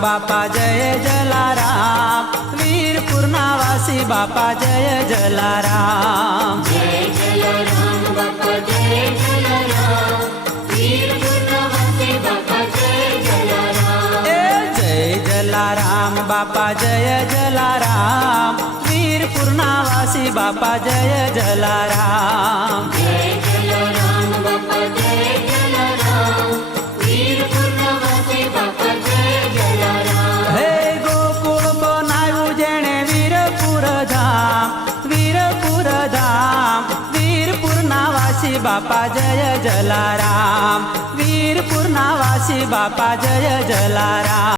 बापा जय जलाराम, वीरपुरना वासी बापा जय जलाराम। जय जलाराम बापा जय जलाराम, वीरपुरना वासी बापा जय जलाराम। जय जलाराम बापा जय जलाराम, वीरपुरना वासी बापा जय जलाराम। जय जलाराम बापा जय जलाराम, वीरपुरना वासी बापा जय जलाराम। हे गोकुळ बनाव्યું जेणे वीरपुर धाम, वीरपुर धाम, वीरपुरना वासी बापा जय जलाराम, वीरपुरना वासी बापा जय जलाराम।